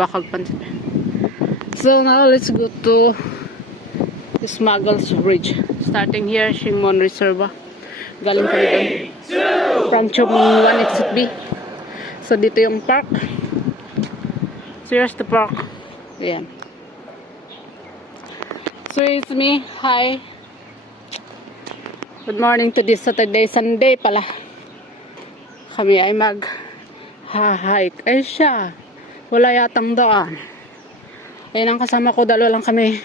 bakag pansit. So now let's go to Smuggles Bridge. Starting here, Shingmon Reserva. Galing kami doon. From Chum 1 exit B. So dito yung park. So here's the park. Ayan. So it's me. Hi. Good morning to this Saturday. Sunday pala. Kami ay mag-hike. Ay siya. Wala yatang daan. Ayan ang kasama ko. Dalawa lang kami.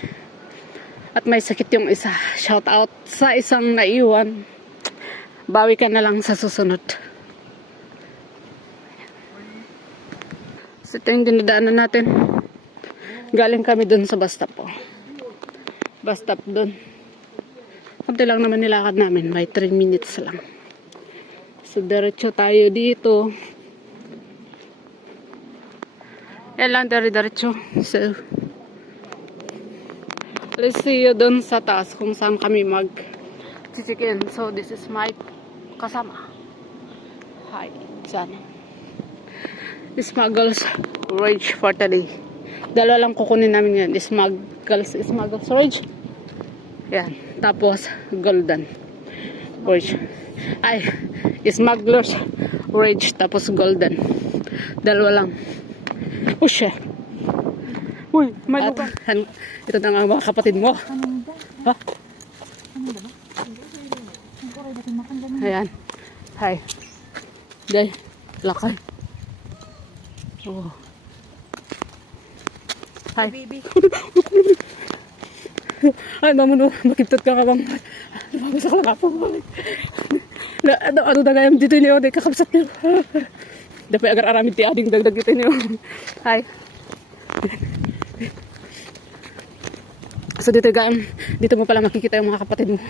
At may sakit yung isa. Shout out sa isang naiwan. Bawi ka na lang sa susunod. So ito yung dinadaanan natin. Galing kami dun sa bus stop po. Bus stop dun. Kunti lang naman nilakad namin. May 3 minutes lang. So diretso tayo dito. Yan lang, diretso. So let's see you dun sa taas kung saan kami mag-check-in. So this is my kasama. Hi. Sana. Smuggles Ridge for today. Dalawa lang kukunin namin yan. Smuggles Ridge. Yan. Tapos Golden Ridge. Ay, Smugglers Ridge. Tapos Golden. Dalawa lang. Oh shit. Uy, may lugar. Ito na nga mga kapatid mo. Ha? Ayan. Hi. Day. Lakay. Oh. Hi. Baby. Ay, mama no. Makiptot ka bang. Mabasak lang ako. Ano na gayam dito niyo. Day kakabsat niyo. Dapat agar aramid ti ading dagdag dito niyo. Hi. So dito gaan, dito mo pala makikita yung mga kapatid mo.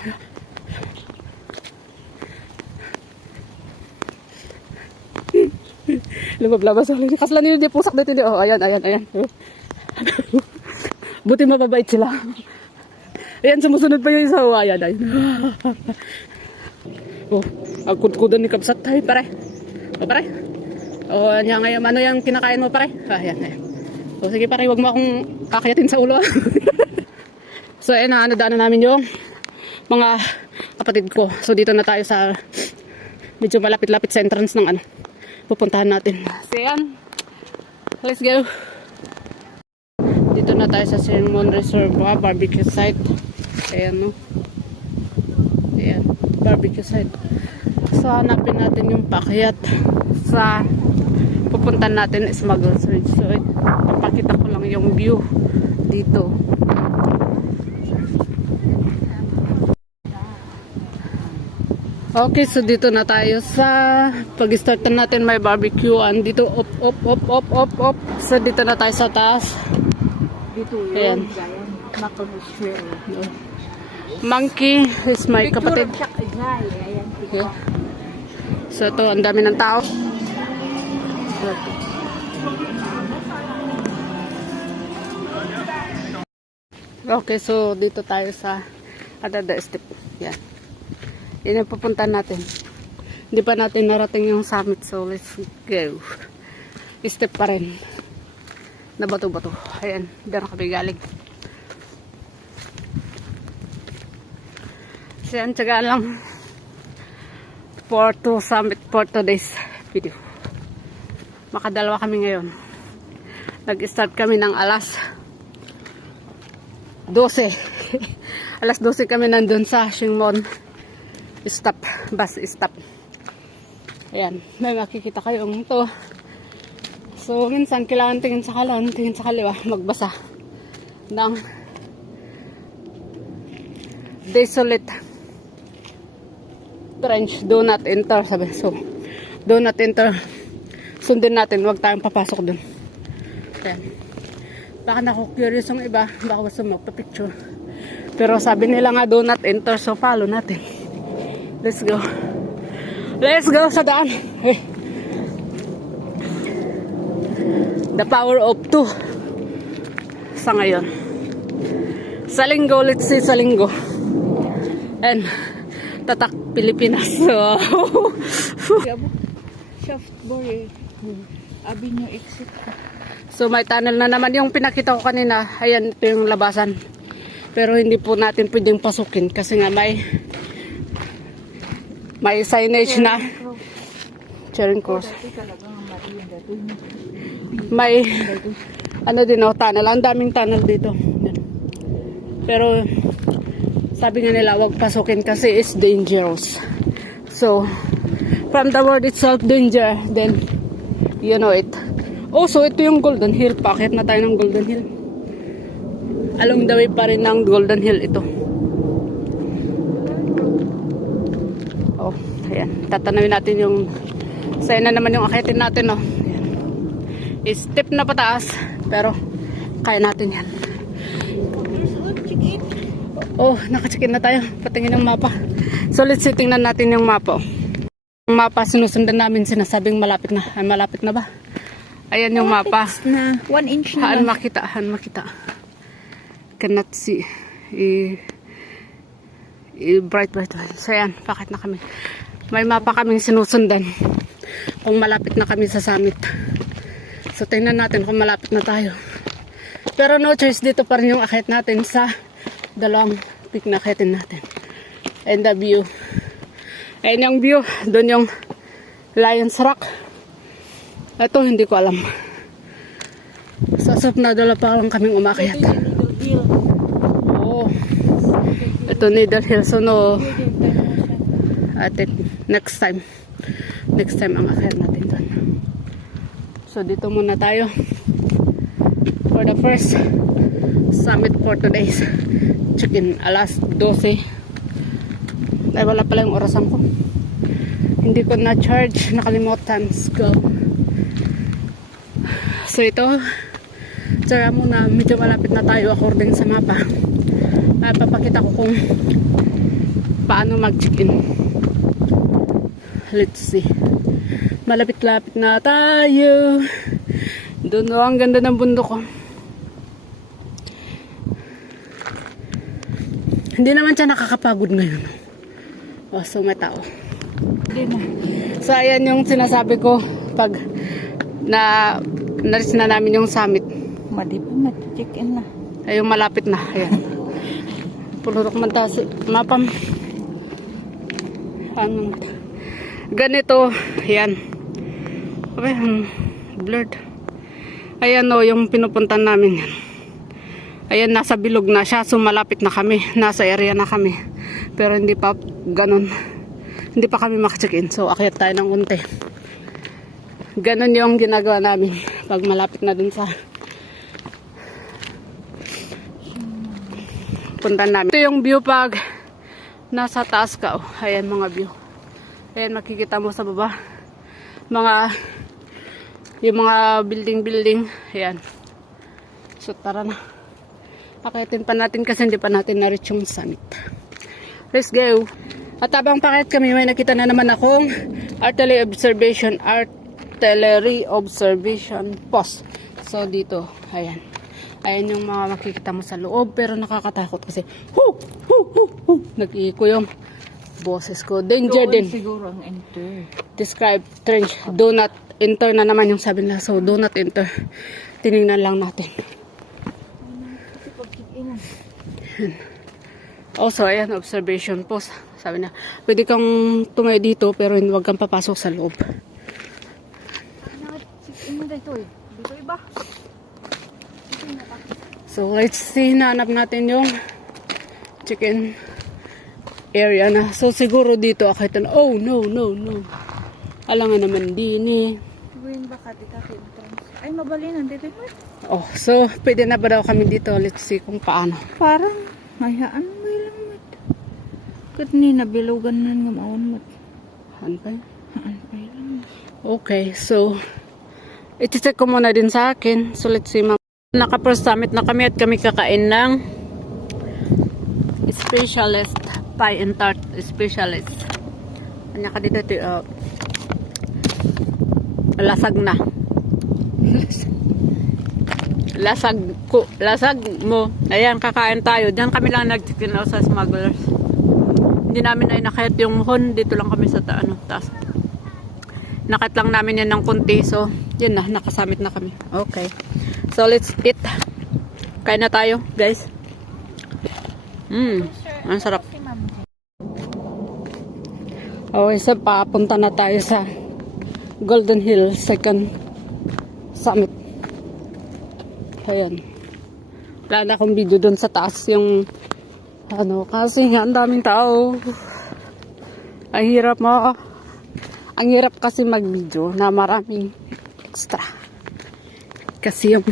Lumablabas ako. Kasla nyo yung pusak dito. Oh, ayan. Buti mababait sila. Ayan, sumusunod pa yung isa. Oh, ayan. Oh, agkudkudan ni Kabsat. Ay, pare. Oh, pare. Oh, yan ngayon. Ano yung kinakain mo, pare? Ayan. So, sige pare, wag mo akong kakayatin sa ulo. So, ayun na, nadaanan namin yung mga kapatid ko. So, dito na tayo sa medyo malapit-lapit sa entrance ng pupuntahan natin. So, ayan. Let's go. Dito na tayo sa Shingmon Reserva barbecue site. Ayan, no? Ayan, barbecue site. So, hanapin natin yung paakyat sa pupuntahan natin Smuggles Ridge. So, papakita ko lang yung view dito. Okay, so dito na tayo sa pag-start natin may barbecue. Dito up. So dito na tayo sa taas. Dito yun. Ayan. Monkey is my kapatid. Okay. So ito, ang dami ng tao. Okay, so dito tayo sa Adada Step. Yan. Yan ang pupuntahan natin. Hindi pa natin narating yung summit. So, let's go. Step pa rin. Na bato-bato. Ayan. Diyan na kami galing. So, yan. Tsagaan lang. For 2 summit for today's video. Makadalawa kami ngayon. Nag-start kami ng alas 12. Alas 12 kami nandun sa Shingmon stop, bus stop. Ayan, may makikita kayo ito. So, minsan kailangan tingin sa kanan, tingin sa kaliwa, magbasa ng desolate trench, do not enter, sabi. So, do not enter. Sundin natin, huwag tayong papasok dun. Ayan. Baka naku-curious yung iba, baka gusto magpa-picture. Pero sabi nila nga, do not enter, so follow natin. Let's go. Let's go sa daan. Hey. The power of 2 sa ngayon. Sa linggo, let's see sa linggo. And Tatak Pilipinas. Wow. Shaft boy. Avenue exit. So may tunnel na naman yung pinakita ko kanina. Ayan, ito yung labasan. Pero hindi po natin pwedeng pasukin kasi nga may signage na. Charing Cross. Dati talagang mariin dati. May ano din tunnel. Ang daming tunnel dito. Yan. Pero sabi nga nila wag pasukin kasi it's dangerous. So from the word itself danger, then you know it. Also ito yung Golden Hill. Paakit na tayo ng Golden Hill. Along the way pa rin ng Golden Hill ito. Oh, ayan. Tatanawin natin yung sa'yo na naman yung akitin natin, oh. Ayan. Step na pataas, pero kaya natin yan. Oh, nakacheck-in na tayo. Patingin ng mapa. So, let's see, tingnan natin yung mapa. Yung mapa, sinusundan namin, sinasabing malapit na. Ay, malapit na ba? Ayan yung mapa. Na 1 inch na. Haan makita. Cannot see. Bright. So yan, bakit na kami? May mapa kaming sinusundan. Kung malapit na kami sa summit. So tingnan natin kung malapit na tayo. Pero no choice, dito pa rin yung akit natin sa dalawang peak na akitin natin. And the view. Ayan yung view. Doon yung Lions Rock. Ito hindi ko alam. Sa Supnadala pa lang kaming umakyat. Oh. Ito Needle Hill. So no. Next time ang akyat natin doon. So dito muna tayo for the first summit for today's check-in. Alas 12. Ay wala pala yung orasan ko. Hindi ko na charge. Nakalimutan. Let's go. So ito, tsara muna, medyo malapit na tayo according sa mapa. Papakita ko kung paano mag-check-in. Let's see. Malapit-lapit na tayo. Doon ang ganda ng bundok ko. Hindi naman siya nakakapagod ngayon. Oh, so may tao. So ayan yung sinasabi ko pag na-reach na namin yung summit. Check-in na. Ay, yung malapit na. Ayan. Pulurok man tayo si mapam. Ano? Ganito. Ayan. Okay, blurred. Ayan o, yung pinupuntan namin. Ayan, nasa bilog na siya. So, malapit na kami. Nasa area na kami. Pero hindi pa ganun. Hindi pa kami makacheck-in. So, akyat tayo ng unti. Ganun yung ginagawa namin pag malapit na dun sa puntan namin. Ito yung view pag nasa taas ka. Oh, ayan mga view. Ayan makikita mo sa baba. Yung mga building. Ayan. So tara na. Pakitin pa natin kasi hindi pa natin na-reach yung summit. Let's go. At habang pakit kami, may nakita na naman akong artillery observation post. So dito, ayan. Ayan yung mga makikita mo sa loob, pero nakakatakot kasi nag-iiko yung boses ko. Danger din. Siguro ang enter. Describe trench. Do not enter na naman yung sabi nila. So do not enter. Tinignan lang natin. Also, ayan, observation post. Sabi na, pwede kang tumayo dito, pero huwag kang papasok sa loob. Dito iba. So, let's see, nahanap natin yung chicken area na. So, siguro dito, akitan. Oh, no. Alangan naman din eh. Gawin ba dito entrance? Ay, mabalinan dito. Oh, so, pwede na ba daw kami dito? Let's see kung paano. Parang, hayaan mo lang mat. Kat ni, nabilugan na nga maon mat. Haan pa yun? Haan pa lang. Okay, so, iti-check ko muna din sa akin. So, let's see, naka-first summit na kami at kami kakain ng specialist pie and tart specialist. Kanya ka dito lasag na. Lasag mo. Ayan, kakain tayo. Diyan kami lang nag-chicken sa smugglers. Hindi namin ay nakayat yung muhon. Dito lang kami sa taas. Nakit lang namin yan ng konti. So, yun na. Nakasamit na kami. Okay. So, let's eat. Kain na tayo, guys. Ang sarap. Okay, so papunta na tayo sa Golden Hill second summit. Ayan. Wala na akong video dun sa taas yung kasi nga ang daming tao. Ang hirap mo. Ang hirap kasi mag-video na maraming extra. Kasi yung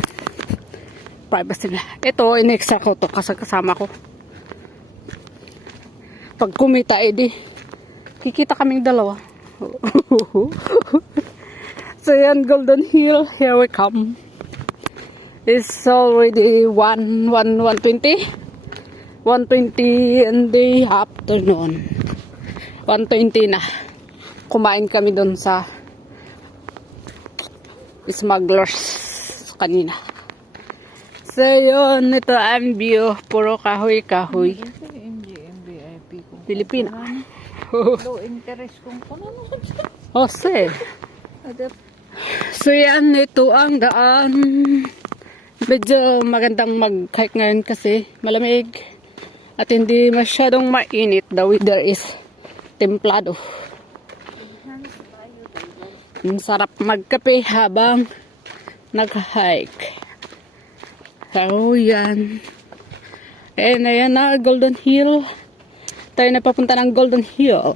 privacy na. Ito, in-extra ko to kasi kasama ko. Pag kumita, edi kikita kaming dalawa. So yan, Golden Hill, here we come. It's already 1:20 in the afternoon. 1:20 na. Kumain kami doon sa Smugglers kanina. So yun, ito ang view. Puro kahoy-kahoy. Pilipina. Low interest kung ano. Jose. So yan, ito ang daan. Medyo magandang mag-hike ngayon kasi malamig. At hindi masyadong mainit. The weather is templado. Ang sarap magkape habang nag-hike. So yan. Ayan na, Golden Hill. Tayo na papunta ng Golden Hill.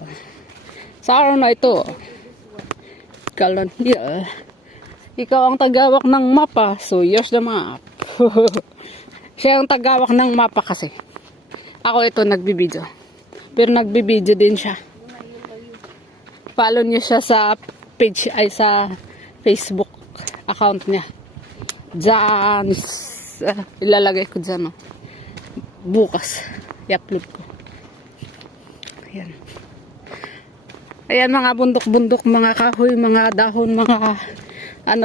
Sa araw na ito. Golden Hill. Ikaw ang tagawak ng mapa. So, here's the map. Siya ang tagawak ng mapa kasi. Ako ito nagbibideo. Pero nagbibideo din siya. Follow niyo siya sa page ay sa Facebook account niya. Diyan. Ilalagay ko dyan. Bukas. I-upload ko. Ayan. Ayan mga bundok-bundok, mga kahoy, mga dahon, mga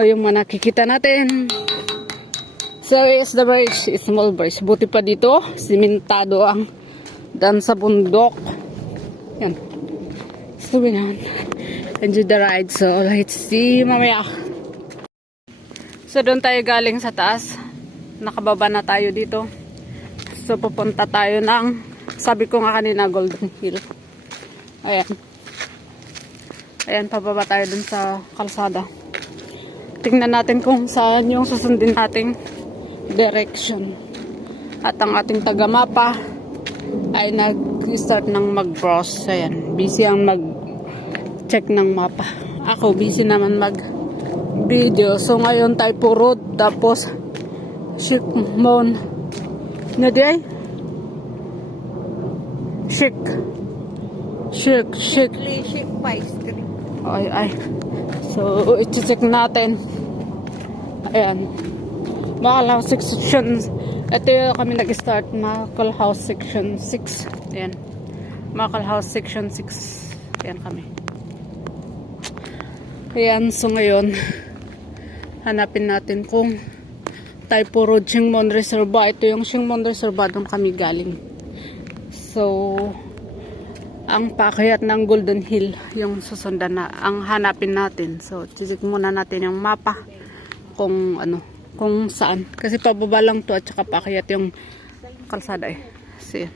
yung mga nakikita natin. So is the bridge, small bridge. Buti pa dito, simentado ang dan sa bundok. Yan. So yan. Enjoy the ride. So let's see mamaya. So doon tayo galing sa taas. Nakababa na tayo dito. So pupunta tayo ng sabi ko nga kanina, Golden Hill. Ayan. Ayan, pababa tayo dun sa kalsada. Tingnan natin kung saan yung susundin nating direction. At ang ating taga-mapa ay nag-start ng mag-browse. Ayan, busy ang mag-check ng mapa. Ako, busy naman mag-video. So, ngayon tayo po road. Tapos, Shikmon. Nadi ay? Shik. Ship pastry. Ay. So, iti-check natin. Ayan. Makal House section. Ito yung kami nag-start. Makal House section 6. Ayan. Makal House section 6. Ayan kami. Ayan. So, ngayon, hanapin natin kung Taipo Road, Shingmon Reserva. Ito yung Shingmon Reserva. Doon kami galing. So, ang paakyat ng Golden Hill yung susundan na ang hanapin natin. So, check muna natin yung mapa kung kung saan. Kasi pababa lang to at saka paakyat yung kalsada eh. See.